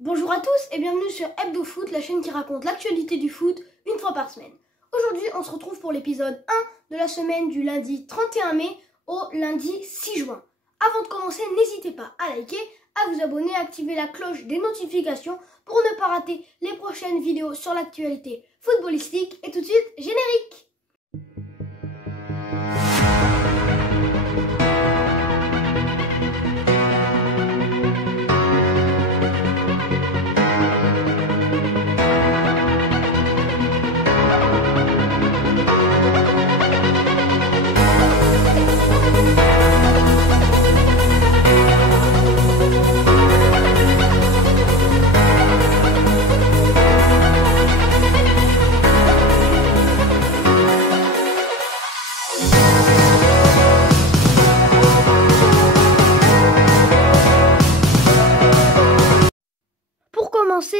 Bonjour à tous et bienvenue sur Hebdo Foot, la chaîne qui raconte l'actualité du foot une fois par semaine. Aujourd'hui, on se retrouve pour l'épisode 1 de la semaine du lundi 31 mai au lundi 6 juin. Avant de commencer, n'hésitez pas à liker, à vous abonner, à activer la cloche des notifications pour ne pas rater les prochaines vidéos sur l'actualité footballistique. Et tout de suite, générique!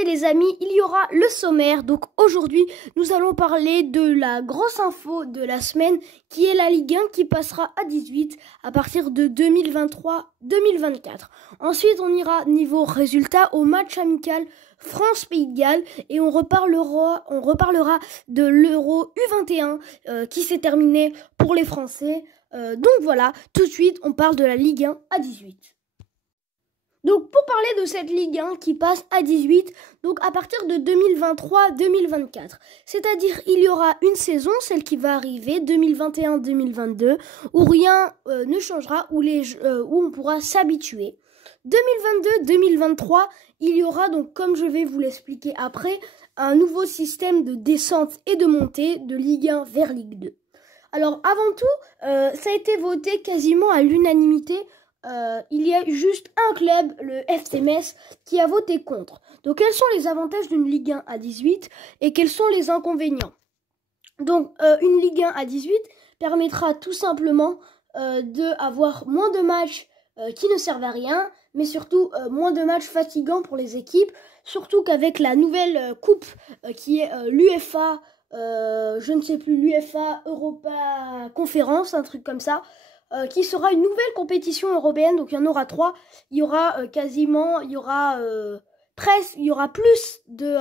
Les amis, il y aura le sommaire. Donc aujourd'hui, nous allons parler de la grosse info de la semaine qui est la Ligue 1 qui passera à 18 à partir de 2023-2024. Ensuite, on ira niveau résultat au match amical France-Pays de Galles et on reparlera de l'Euro U21 qui s'est terminé pour les Français. Donc voilà, tout de suite, on parle de la Ligue 1 à 18. Donc pour parler de cette Ligue 1 qui passe à 18, donc à partir de 2023-2024, c'est-à-dire il y aura une saison, celle qui va arriver, 2021-2022, où rien ne changera, où on pourra s'habituer. 2022-2023, il y aura donc, comme je vais vous l'expliquer après, un nouveau système de descente et de montée de Ligue 1 vers Ligue 2. Alors avant tout, ça a été voté quasiment à l'unanimité. Il y a juste un club, le FC Metz, qui a voté contre. Donc quels sont les avantages d'une Ligue 1 à 18 et quels sont les inconvénients? Donc une Ligue 1 à 18 permettra tout simplement d'avoir moins de matchs qui ne servent à rien, mais surtout moins de matchs fatigants pour les équipes, surtout qu'avec la nouvelle coupe qui est l'UEFA, je ne sais plus, l'UEFA Europa Conférence, un truc comme ça, qui sera une nouvelle compétition européenne. Donc il y en aura 3. Il y aura il y aura plus de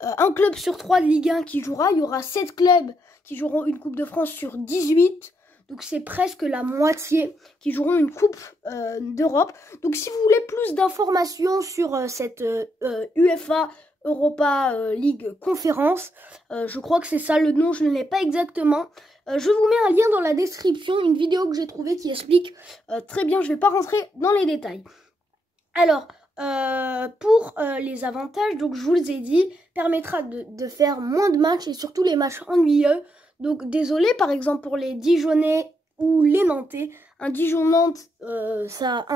un club sur 3 de Ligue 1 qui jouera. Il y aura 7 clubs qui joueront une Coupe de France sur 18. Donc c'est presque la moitié qui joueront une Coupe d'Europe. Donc si vous voulez plus d'informations sur cette UEFA Europa League Conférence, je crois que c'est ça le nom, je ne l'ai pas exactement. Je vous mets un lien dans la description, une vidéo que j'ai trouvée qui explique très bien, je ne vais pas rentrer dans les détails. Alors, pour les avantages, donc je vous les ai dit, permettra de faire moins de matchs et surtout les matchs ennuyeux. Donc désolé par exemple pour les Dijonnais ou les Nantais. Un Dijon-Nantes, ça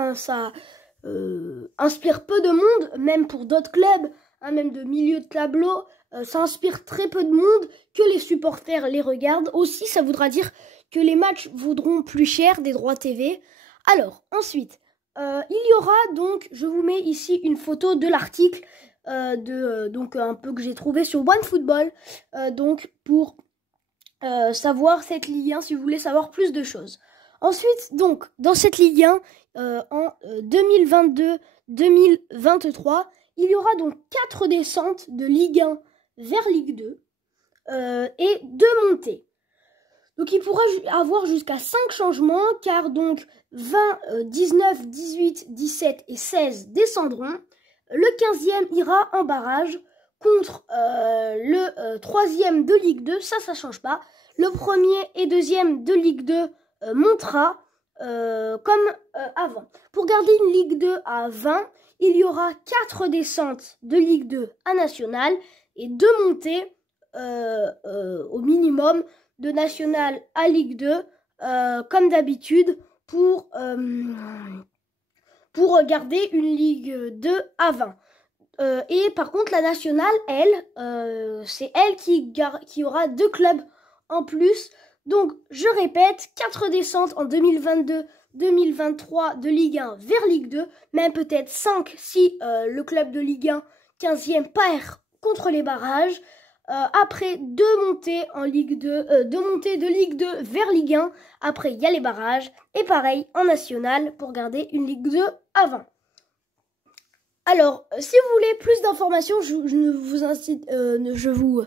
inspire peu de monde, même pour d'autres clubs, hein, même de milieu de tableau. Ça inspire très peu de monde, que les supporters les regardent. Aussi, ça voudra dire que les matchs vaudront plus cher des droits TV. Alors, ensuite, il y aura donc, je vous mets ici une photo de l'article, donc un peu que j'ai trouvé sur OneFootball, donc pour savoir cette Ligue 1, si vous voulez savoir plus de choses. Ensuite, donc, dans cette Ligue 1, en 2022-2023, il y aura donc 4 descentes de Ligue 1 vers Ligue 2 et 2 montées. Donc il pourra avoir jusqu'à 5 changements car donc 20, 19, 18, 17 et 16 descendront. Le 15e ira en barrage contre le 3e de Ligue 2, ça change pas. Le 1er et 2e de Ligue 2 montera comme avant. Pour garder une Ligue 2 à 20, il y aura 4 descentes de Ligue 2 à National et 2 montées au minimum de National à Ligue 2, comme d'habitude, pour garder une Ligue 2 à 20. Et par contre, la Nationale, elle, c'est elle qui aura 2 clubs en plus. Donc, je répète, 4 descentes en 2022-2023 de Ligue 1 vers Ligue 2, même peut-être 5 si le club de Ligue 1 15e perd contre les barrages. Après 2 montées en Ligue 2, 2 montées de Ligue 2 vers Ligue 1. Après, il y a les barrages. Et pareil en national pour garder une Ligue 2 à 20. Alors, si vous voulez plus d'informations, je vous incite, je vous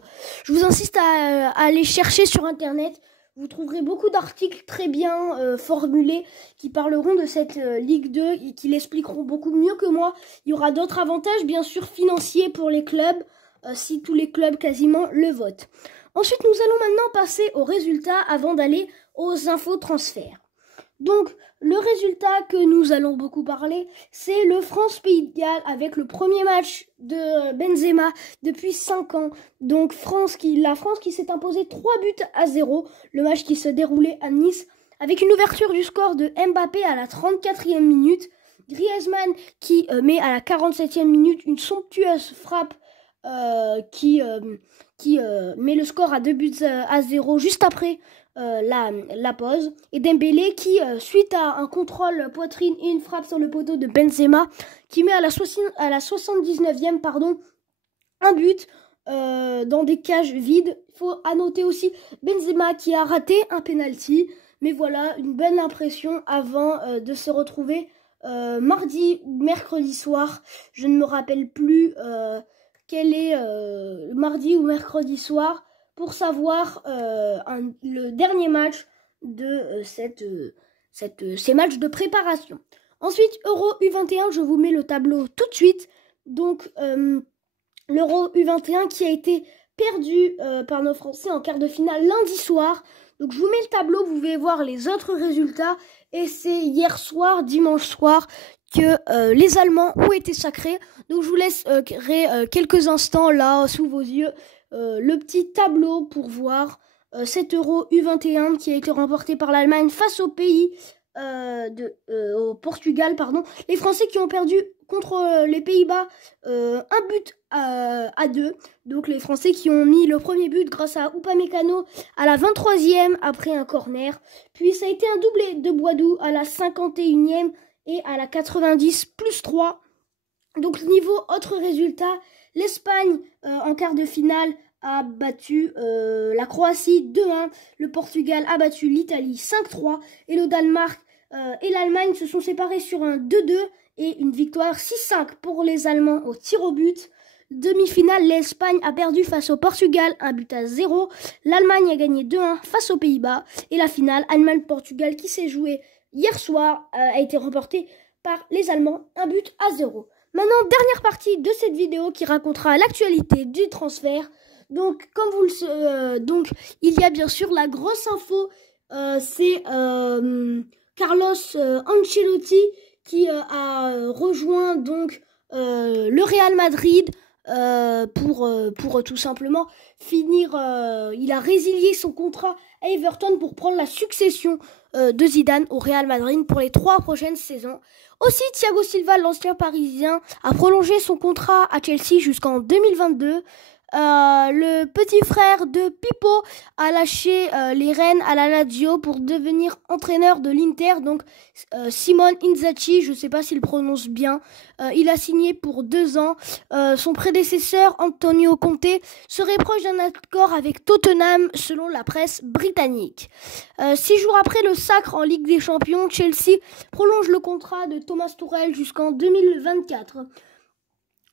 insiste à aller chercher sur Internet. Vous trouverez beaucoup d'articles très bien formulés qui parleront de cette Ligue 2 et qui l'expliqueront beaucoup mieux que moi. Il y aura d'autres avantages, bien sûr, financiers pour les clubs, si tous les clubs quasiment le votent. Ensuite, nous allons maintenant passer aux résultats avant d'aller aux infos transferts. Donc, le résultat que nous allons beaucoup parler, c'est le France-Pays de Galles avec le premier match de Benzema depuis 5 ans. Donc, la France qui s'est imposée 3-0. Le match qui se déroulait à Nice avec une ouverture du score de Mbappé à la 34e minute. Griezmann qui met à la 47e minute une somptueuse frappe qui met le score à 2-0 juste après la pause, et Dembélé qui, suite à un contrôle poitrine et une frappe sur le poteau de Benzema, qui met à la 79e un but dans des cages vides. Il faut annoter aussi Benzema qui a raté un penalty, mais voilà, une belle impression avant de se retrouver mardi ou mercredi soir, je ne me rappelle plus quel est mardi ou mercredi soir, pour savoir le dernier match de ces matchs de préparation. Ensuite, Euro U21, je vous mets le tableau tout de suite. Donc, l'Euro U21 qui a été perdu par nos Français en quart de finale lundi soir. Donc, je vous mets le tableau, vous pouvez voir les autres résultats. Et c'est hier soir, dimanche soir, que les Allemands ont été sacrés. Donc, je vous laisse quelques instants là, sous vos yeux, le petit tableau pour voir cet Euro U21 qui a été remporté par l'Allemagne face au pays au Portugal, pardon. Les Français qui ont perdu contre les Pays-Bas 1-2. Donc les Français qui ont mis le premier but grâce à Upamecano à la 23e après un corner. Puis ça a été un doublé de Boadou à la 51e et à la 90 plus 3. Donc niveau autre résultat, l'Espagne en quart de finale a battu la Croatie 2-1. Le Portugal a battu l'Italie 5-3. Et le Danemark et l'Allemagne se sont séparés sur un 2-2 et une victoire 6-5 pour les Allemands au tir au but. Demi-finale, l'Espagne a perdu face au Portugal 1-0. L'Allemagne a gagné 2-1 face aux Pays-Bas. Et la finale, Allemagne-Portugal, qui s'est jouée hier soir, a été remportée par les Allemands 1-0. Maintenant, dernière partie de cette vidéo qui racontera l'actualité du transfert. Donc, comme vous le savez, il y a bien sûr la grosse info, c'est Carlos Ancelotti qui a rejoint donc le Real Madrid pour tout simplement finir. Il a résilié son contrat à Everton pour prendre la succession de Zidane au Real Madrid pour les 3 prochaines saisons. Aussi, Thiago Silva, l'ancien parisien, a prolongé son contrat à Chelsea jusqu'en 2022. Le petit frère de Pippo a lâché les rênes à la Lazio pour devenir entraîneur de l'Inter. Donc Simone Inzaghi, je ne sais pas s'il prononce bien, il a signé pour 2 ans. Son prédécesseur Antonio Conte serait proche d'un accord avec Tottenham selon la presse britannique. 6 jours après le sacre en Ligue des Champions, Chelsea prolonge le contrat de Thomas Tuchel jusqu'en 2024.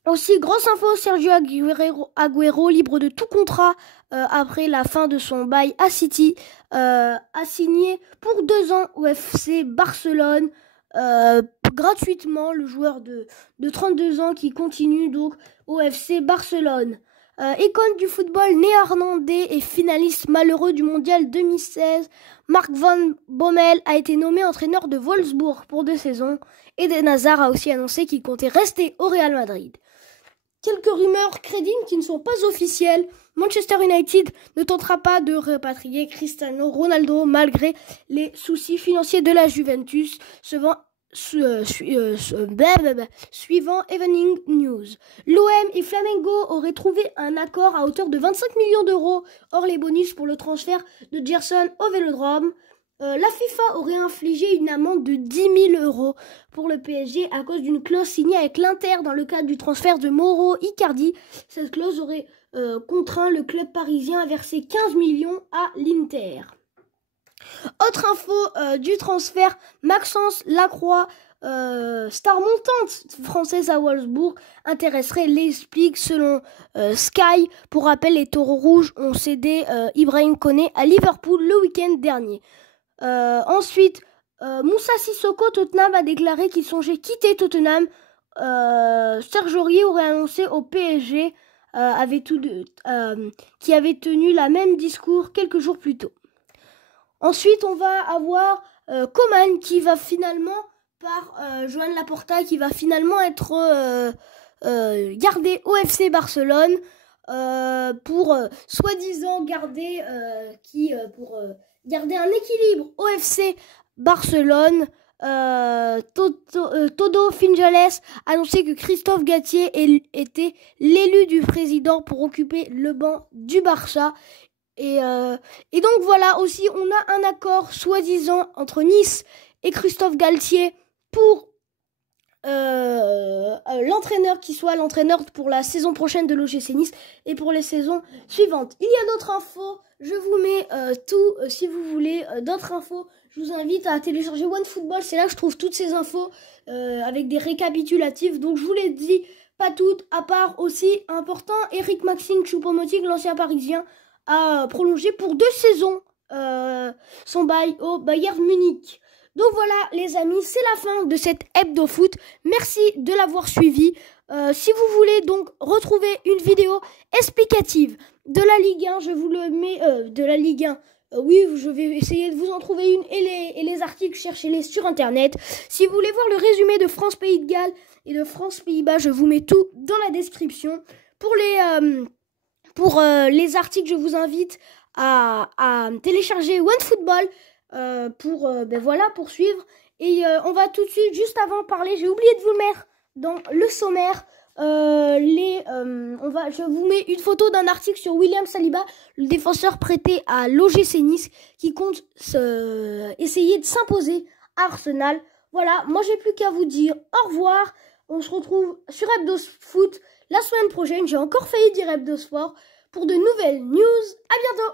Aussi, grosse info, Sergio Agüero, libre de tout contrat après la fin de son bail à City, a signé pour 2 ans au FC Barcelone gratuitement. Le joueur de 32 ans qui continue donc au FC Barcelone. Icône du football néerlandais et finaliste malheureux du mondial 2016, Mark van Bommel a été nommé entraîneur de Wolfsburg pour 2 saisons. Eden Hazard a aussi annoncé qu'il comptait rester au Real Madrid. Quelques rumeurs crédibles qui ne sont pas officielles. Manchester United ne tentera pas de repatrier Cristiano Ronaldo malgré les soucis financiers de la Juventus, suivant Evening News. L'OM et Flamengo auraient trouvé un accord à hauteur de 25 millions d'euros hors les bonus pour le transfert de Gerson au Vélodrome. La FIFA aurait infligé une amende de 10 000 euros pour le PSG à cause d'une clause signée avec l'Inter dans le cadre du transfert de Mauro Icardi. Cette clause aurait contraint le club parisien à verser 15 millions à l'Inter. Autre info du transfert, Maxence Lacroix star montante française à Wolfsburg intéresserait Leipzig selon Sky. Pour rappel, les Taureaux rouges ont cédé Ibrahim Koné à Liverpool le week-end dernier. Ensuite, Moussa Sissoko, Tottenham a déclaré qu'il songeait quitter Tottenham. Serge Aurier aurait annoncé au PSG qui avait tenu la même discours quelques jours plus tôt. Ensuite, on va avoir Coman qui va finalement, par Joan Laporta, qui va finalement être gardé au FC Barcelone pour soi-disant garder garder un équilibre au FC Barcelone. Todo Finjales a annoncé que Christophe Galtier était l'élu du président pour occuper le banc du Barça. Et donc voilà, aussi on a un accord soi-disant entre Nice et Christophe Galtier pour l'entraîneur qui soit l'entraîneur pour la saison prochaine de l'OGC Nice et pour les saisons suivantes. Il y a d'autres infos, je vous mets tout si vous voulez d'autres infos. Je vous invite à télécharger OneFootball, c'est là que je trouve toutes ces infos avec des récapitulatifs. Donc je vous l'ai dit, pas toutes, à part aussi important, Eric Maxime Choupo-Moting, l'ancien parisien, a prolongé pour 2 saisons son bail au Bayern Munich. Donc voilà les amis, c'est la fin de cette hebdo foot. Merci de l'avoir suivi. Si vous voulez donc retrouver une vidéo explicative de la Ligue 1, je vous le mets de la Ligue 1. Oui, je vais essayer de vous en trouver une et les articles, cherchez-les sur internet. Si vous voulez voir le résumé de France-Pays de Galles et de France-Pays-Bas, je vous mets tout dans la description. Pour les articles, je vous invite à télécharger OneFootball pour suivre. Et on va tout de suite, juste avant de parler, j'ai oublié de vous le mettre dans le sommaire. Je vous mets une photo d'un article sur William Saliba, le défenseur prêté à l'OGC Nice, qui compte essayer de s'imposer à Arsenal. Voilà, moi j'ai plus qu'à vous dire au revoir. On se retrouve sur Hebdo Foot la semaine prochaine. J'ai encore failli dire Hebdo Sport pour de nouvelles news. À bientôt.